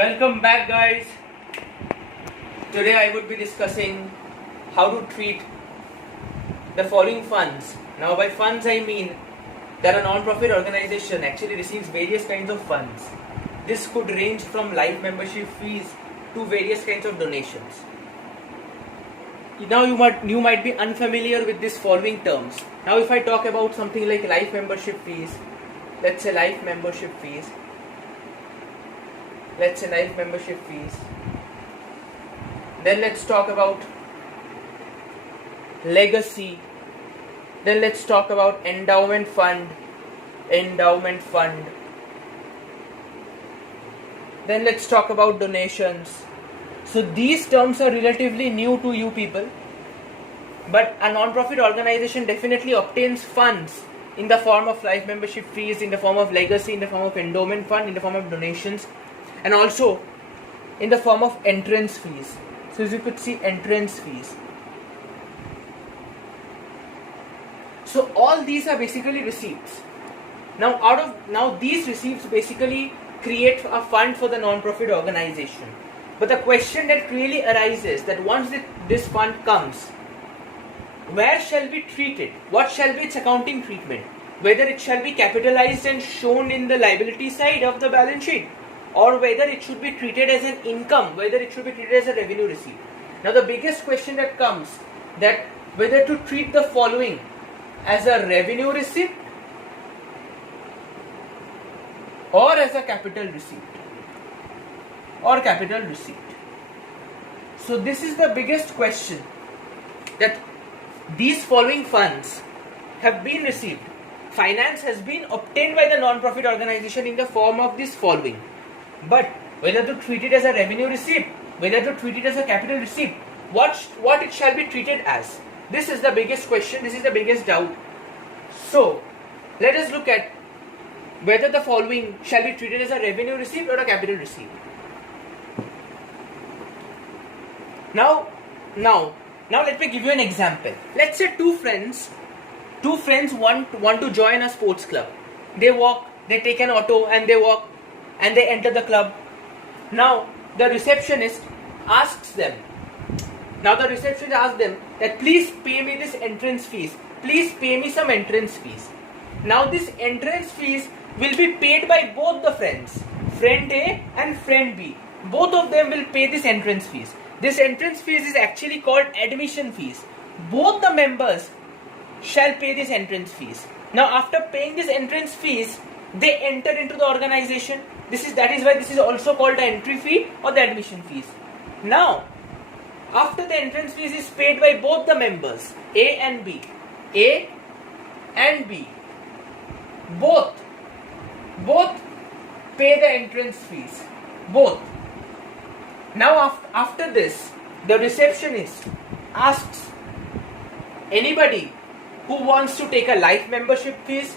Welcome back, guys. Today I would be discussing how to treat the following funds. Now by funds I mean that a non-profit organization actually receives various kinds of funds. This could range from life membership fees to various kinds of donations. Now you might be unfamiliar with these following terms. Now if I talk about something like life membership fees, let's say life membership fees. Then let's talk about legacy. Then let's talk about endowment fund. Then let's talk about donations. So these terms are relatively new to you people. But a non-profit organization definitely obtains funds in the form of life membership fees, in the form of legacy, in the form of endowment fund, in the form of donations, and also in the form of entrance fees. So as you could see, entrance fees. So all these are basically receipts. Now these receipts basically create a fund for the non-profit organization. But the question that really arises that once this fund comes, where shall we treat it? What shall be its accounting treatment? Whether it shall be capitalized and shown in the liability side of the balance sheet, or whether it should be treated as an income, whether it should be treated as a revenue receipt. Now the biggest question that comes, that whether to treat the following as a revenue receipt or as a capital receipt. So this is the biggest question, that these following funds have been received. Finance has been obtained by the non-profit organization in the form of this following. But whether to treat it as a revenue receipt, whether to treat it as a capital receipt, what it shall be treated as. This is the biggest question, this is the biggest doubt. So let us look at whether the following shall be treated as a revenue receipt or a capital receipt. Now let me give you an example. Let's say two friends want to join a sports club. They take an auto and they walk and they enter the club. Now the receptionist asks them that please pay me this entrance fees. Please pay me some entrance fees. Now this entrance fees will be paid by both the friends, friend A and friend B. Both of them will pay this entrance fees. This entrance fees is actually called admission fees. Both the members shall pay this entrance fees. Now after paying this entrance fees, they enter into the organization. That is why this is also called the entry fee or the admission fees. Now, after the entrance fees is paid by both the members, A and B, both pay the entrance fees. Both. Now after this, the receptionist asks anybody who wants to take a life membership fees.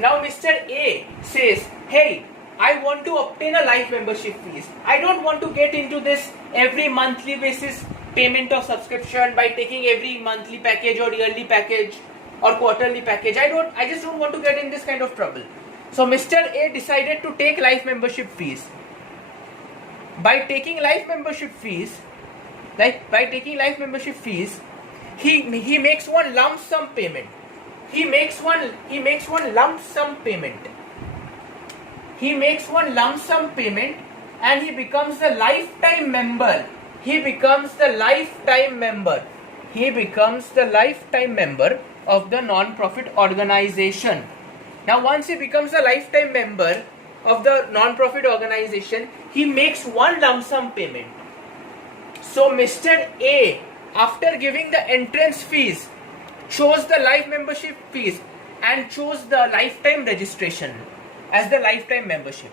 Now Mr. A says, hey, I want to obtain a life membership fees. I don't want to get into this every monthly basis payment of subscription by taking every monthly package or yearly package or quarterly package. I just don't want to get in this kind of trouble. So Mr. A decided to take life membership fees. By taking life membership fees, he makes one lump sum payment. He makes one lump sum payment and he becomes the lifetime member. He becomes the lifetime member of the non-profit organization. Now once he becomes a lifetime member of the non-profit organization, he makes one lump sum payment. So Mr. A, after giving the entrance fees, chose the life membership fees and chose the lifetime registration as the lifetime membership.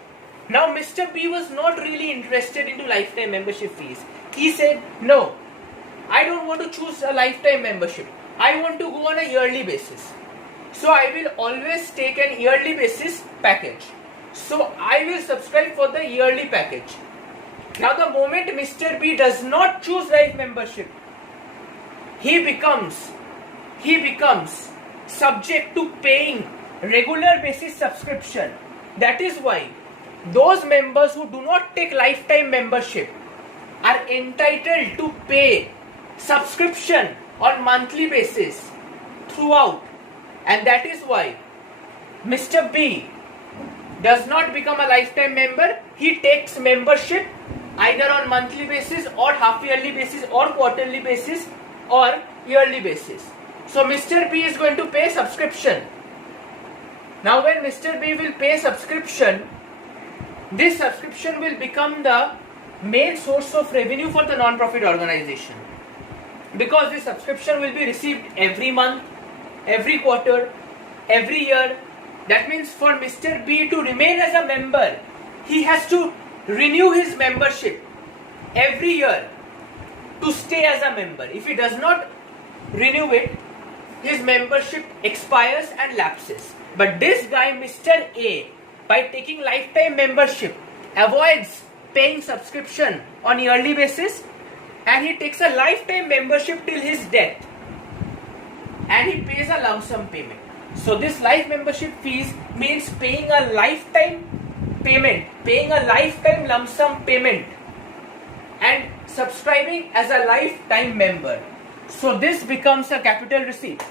Now Mr. B was not really interested into lifetime membership fees. He said, no, I don't want to choose a lifetime membership. I want to go on a yearly basis. So I will always take an yearly basis package. So I will subscribe for the yearly package. Now the moment Mr. B does not choose life membership, he becomes subject to paying regular basis subscription. That is why those members who do not take lifetime membership are entitled to pay subscription on monthly basis throughout, and that is why Mr. B does not become a lifetime member. He takes membership either on monthly basis or half yearly basis or quarterly basis or yearly basis. So Mr. B is going to pay subscription. Now when Mr. B will pay subscription, this subscription will become the main source of revenue for the non-profit organization, because this subscription will be received every month, every quarter, every year. That means for Mr. B to remain as a member, he has to renew his membership every year to stay as a member. If he does not renew it, his membership expires and lapses. But this guy, Mr. A, by taking lifetime membership, avoids paying subscription on yearly basis, and he takes a lifetime membership till his death, and he pays a lump sum payment. So this life membership fees means paying a lifetime payment, paying a lifetime lump sum payment, and subscribing as a lifetime member. So this becomes a capital receipt.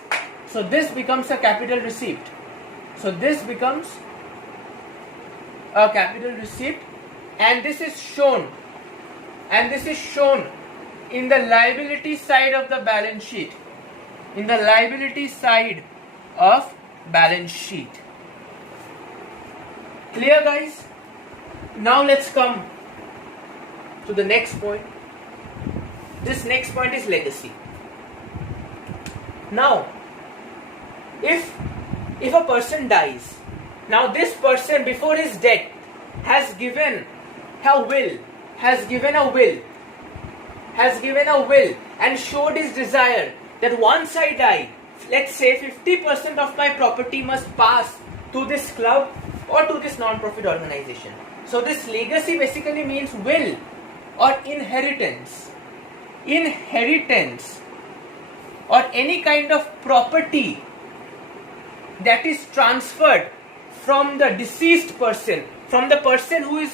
So this becomes a capital receipt. So this becomes a capital receipt, and this is shown, in the liability side of the balance sheet. In the liability side of balance sheet. Clear, guys? Now let's come to the next point. This next point is legacy. Now, if a person dies, now this person before his death has given a will and showed his desire that once I die, let's say 50% of my property must pass to this club or to this non-profit organization. So this legacy basically means will or inheritance. Inheritance or any kind of property that is transferred from the deceased person, from the person who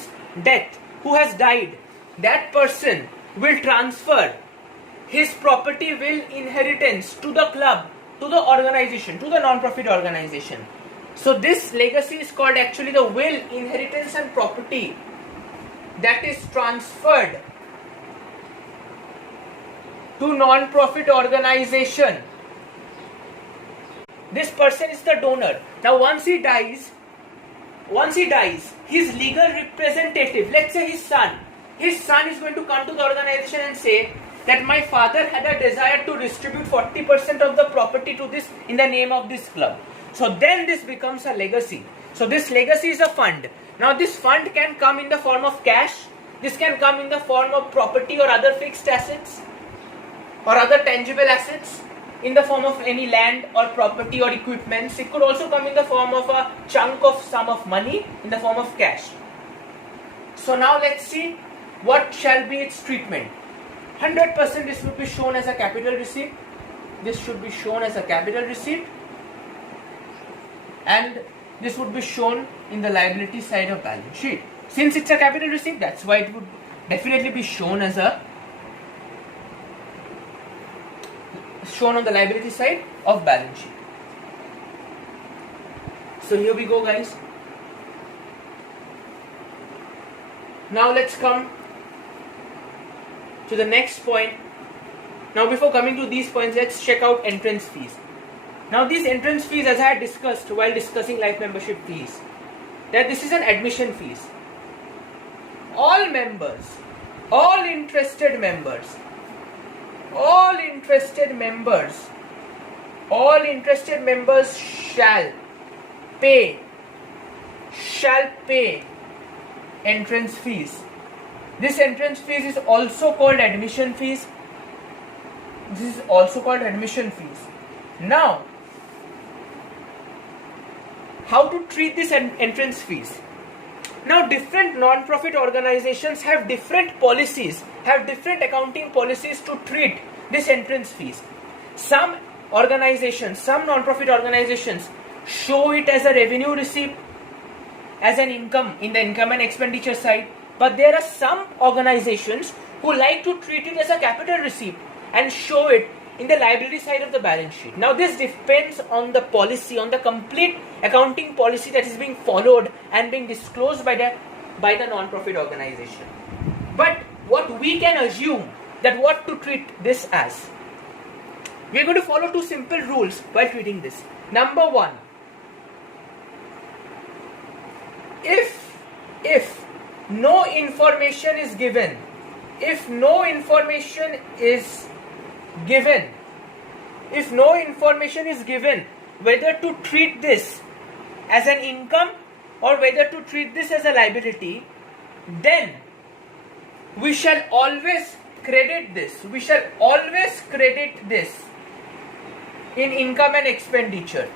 has died. That person will transfer his property, will inheritance to the club, to the organization, to the non-profit organization. So this legacy is called actually the will, inheritance and property that is transferred to non-profit organization. This person is the donor. Now once he dies, his legal representative, let's say his son is going to come to the organization and say that my father had a desire to distribute 40% of the property to this in the name of this club. So then this becomes a legacy. So this legacy is a fund. Now this fund can come in the form of cash. This can come in the form of property or other fixed assets or other tangible assets, in the form of any land or property or equipments. It could also come in the form of a chunk of sum of money in the form of cash. So now let's see what shall be its treatment. 100% this would be shown as a capital receipt. This should be shown as a capital receipt, and this would be shown in the liability side of balance sheet. Since it's a capital receipt, that's why it would definitely be shown as shown on the liability side of balance sheet. So here we go, guys. Now let's come to the next point. Now before coming to these points, let's check out entrance fees. Now these entrance fees, as I had discussed while discussing life membership fees, that this is an admission fees. All members, all interested members shall pay entrance fees. This entrance fees is also called admission fees. This is also called admission fees. Now, how to treat this entrance fees? Now, different non-profit organizations have different policies, have different accounting policies to treat this entrance fees. Some non-profit organizations show it as a revenue receipt. as an income in the income and expenditure side, but there are some organizations who like to treat it as a capital receipt and show it in the liability side of the balance sheet. Now this depends on the policy, on the complete accounting policy that is being followed and being disclosed by the non-profit organization. But what we can assume that what to treat this as. We are going to follow two simple rules while treating this. Number one, if no information is given, whether to treat this as an income or whether to treat this as a liability, then we shall always credit this. In income and expenditure.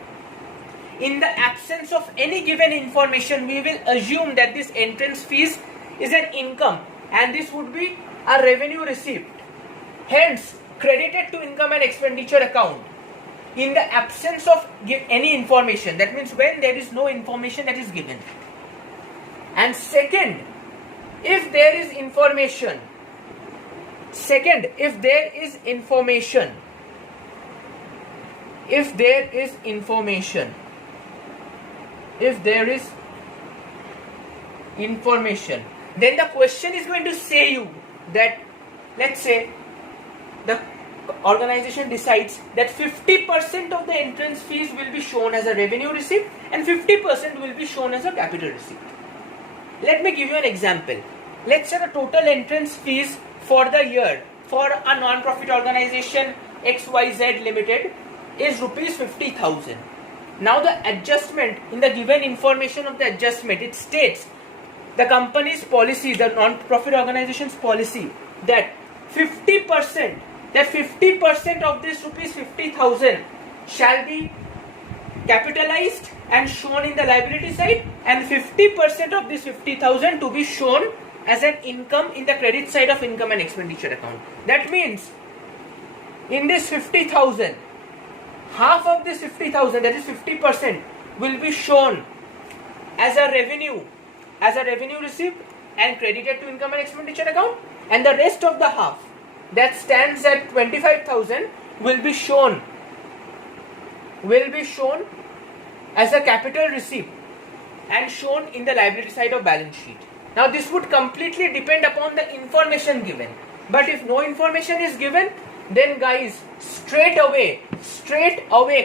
In the absence of any given information, we will assume that this entrance fees is an income and this would be a revenue receipt. Hence, credited to income and expenditure account. In the absence of any information, that means when there is no information that is given. And second, if there is information, then the question is going to say you that, let's say the organization decides that 50% of the entrance fees will be shown as a revenue receipt and 50% will be shown as a capital receipt. Let me give you an example. Let's say the total entrance fees for the year for a non-profit organization XYZ Limited is rupees 50,000. Now the adjustment, in the given information of the adjustment, it states the company's policy, the non-profit organization's policy, that 50% of this rupees 50,000 shall be capitalized and shown in the liability side, and 50% of this 50,000 to be shown as an income in the credit side of income and expenditure account. That means in this 50,000, half of this 50,000, that is 50%, will be shown as a revenue receipt and credited to income and expenditure account, and the rest of the half that stands at 25,000 will be shown as a capital receipt and shown in the liability side of balance sheet. Now this would completely depend upon the information given. But if no information is given, then guys, straight away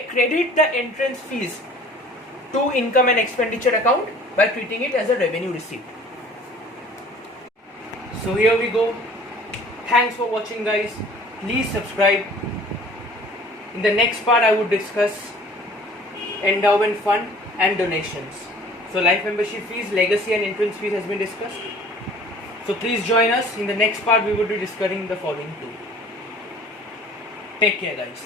credit the entrance fees to income and expenditure account by treating it as a revenue receipt. So here we go. Thanks for watching, guys. Please subscribe. In the next part I would discuss endowment fund and donations. So life membership fees, legacy and entrance fees has been discussed. So please join us. In the next part we will be discussing the following two. Take care, guys.